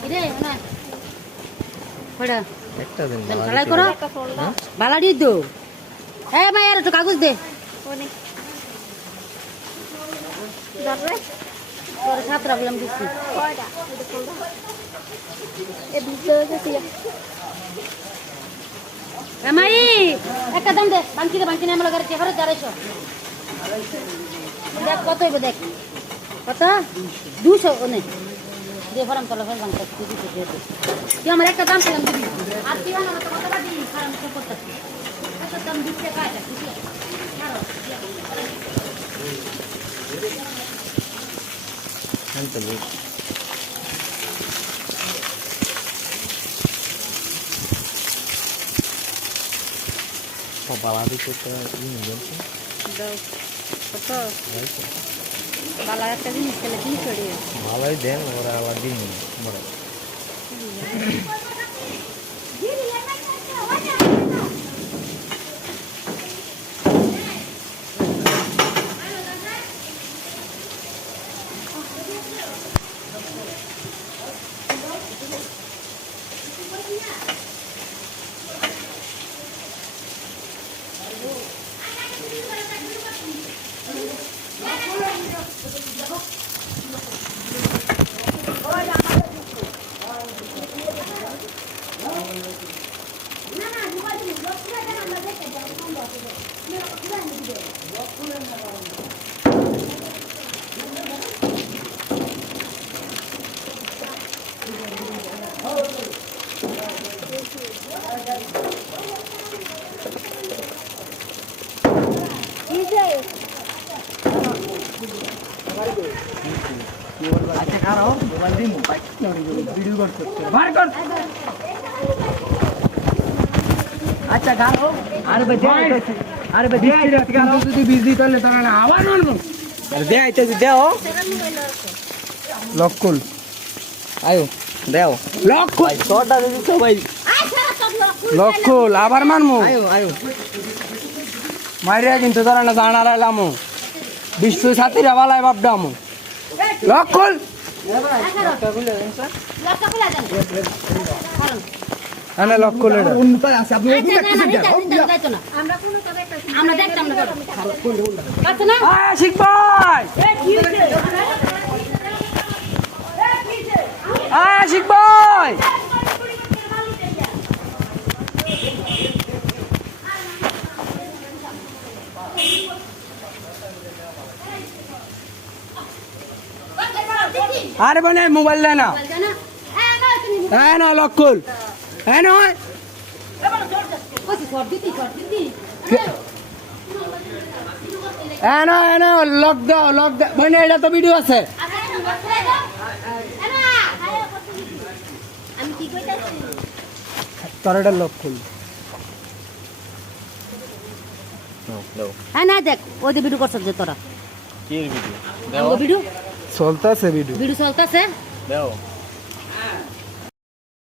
কিরে না পড়া একটা দিন চালাই করো বালাডি দো এ মায়ের তো কাগজ দে কোনে দররে তোর ছাত্র বললাম দিচ্ছি কয়টা এটা ফোনটা এ ভিতরে গেছি এ মাই একটা দাম দে বাঙ্কি নাম লাগারে চেহারা 400 দেখ কত হইবে দেখ কত 200 ওনে দে ফরাম তোলা ফেল বাঙ্কা তুই আমার একটা দাম পেলাম দিবি আর তুই আমার তো কত বাদি ফরাম তো করতেছিস কত দাম দিতে কাটা ঠিক আছে চলো বাবা দিতে তো বলছে দাও কত বালা একটা জিনিস খেলে কি করে ভালোই দেন ওরা আবার দিন বড় আচ্ছা খারাপ মোবাইল দিমু ভিডিও করতে বার কর আচ্ছা খারাপ আরে বে দে আরে বে দে যদি বিজি করলে তাহলে না আবার বলবো আরে দে আইতেছি দেও লকুল আয়ো দেও লকুল ভাই তোরটা দিছি তো ভাই লকুল আবার মারমু আয়ো আয়ো মারিয়া কিন্তু তারা না জানা রাইলামু বিশ্ব সাথীরা বালাই বাপডামু লকুল আনে লকুল এটা আমরা কোন তবে একটা আমরা দেখতাম না কত না আশিক ভাই আশিক ভাই আরে বনে মোবাইল দেনা হ্যাঁ না লকুল হ্যাঁ নয় হ্যাঁ না লক দাও মানে এটা তো ভিডিও আছে আমি কি কইতাছি তোর এটা লক খুল দাও হ্যাঁ না দেখ ওই ভিডিও করছ যে তোরা কি ভিডিও ভিডিও চলতেছে ভিডিও চলতেছে দাও